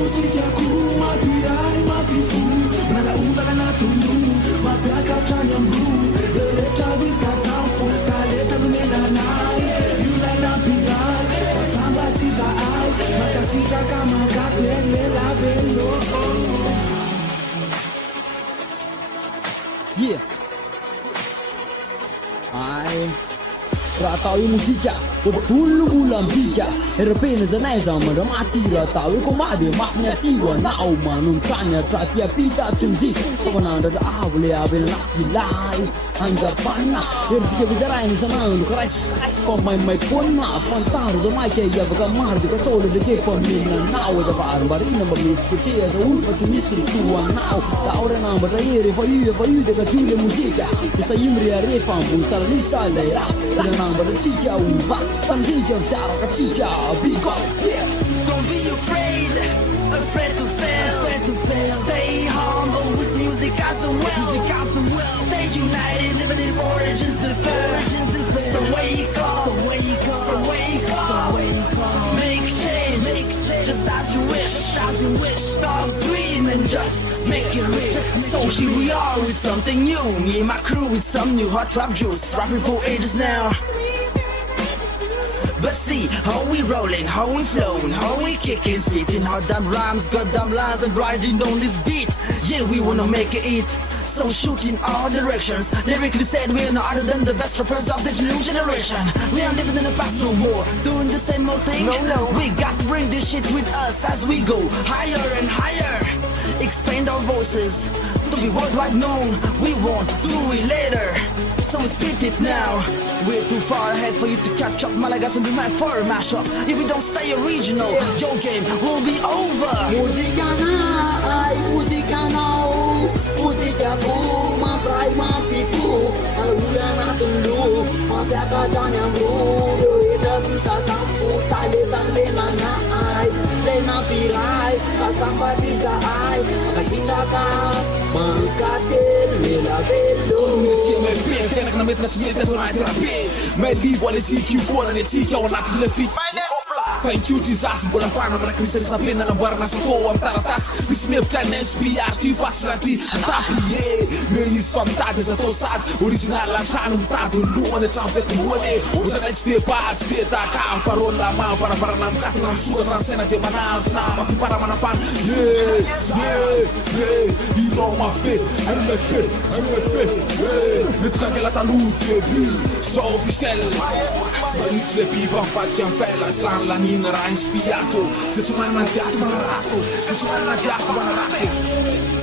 Musicaku mapirai mapifu Manaunga na tundu Mapiaka chanyambu Leta vita kafu Kaleta lumena nai Yula na pirai Pasamba tiza ai Makasita kama katele la velo Yeah. Ai raha atao hoe mozika ovatolona mbola mbika erapena zanay za mandramati raha atao hoe komady mafiny aty ho anao manontany atraty apita tsy mizika favanandratra avo le avy anaty lay angapana eritsika vizarainy isanandro karaisy fa maimaimponina fantaro za maika iavaka maro de kasaola drake fa menanao azavarombarina mba mety ketseha za olo fa tsy misy rotoanao tao re nambatra e rehefa io de katio le mozika isa iny rearefa ambony salalisa lay raha nanambatra tsika ova tandiky amizaraka tsika biko Don't be afraid to fail. Stay humble with music as well. Stay united, even if origins differ. So wake up, make change, just as you wish. Stop dreaming, just make it rich. So here we are with something new. Me and my crew with some new hot trap juice. Rapping for ages now. But see how we rollin', how we flowin', how we kickin', spittin' hot damn rhymes, goddamn lines, and riding on this beat. Yeah, we wanna make it. So shoot in all directions. Lyrically said, we're no other than the best rappers of this new generation. We aren't living in the past no more, doing the same old thing. No. We got to bring this shit with us as we go higher and higher. Expand our voices to be worldwide known. We won't do it later, so we spit it now. We're too far ahead for you to catch up. Malagas on the mic for a mashup. If we don't stay original, your game will be over. Música na, ai música não. Música ku, maprai mapiku. Alula na tundu, mapiaka tanyambu. Yoida vita kampu, tale tambe na ai. Lena pirai, kasamba bisa ai. Makasita ka, mangkatel, mela bello. Fianak na mety lasimety atao anaty rabe mailivo aleziky io foana ny atsika ao anatin'le fity fainkoty zasy mbola fana manakrisanisa pena namboarana satô amy taratasy misy mevitra ny inspiar ty fasina ty tapy e me izy fa mitady azy atao sazy original antrano mitady lohany atrano fetimoany ohatranay tsy de ba tsy de taka farony lama faravarana mikatina misokatra ny saina de manantona mafimparamanafana irao mafy be mety kankela taloha tu vu so officiel tsy manitsy le biby mivadika mifela sy lany lanina raha inspiato se tsy manana diato manarato se tsy manana diato manarato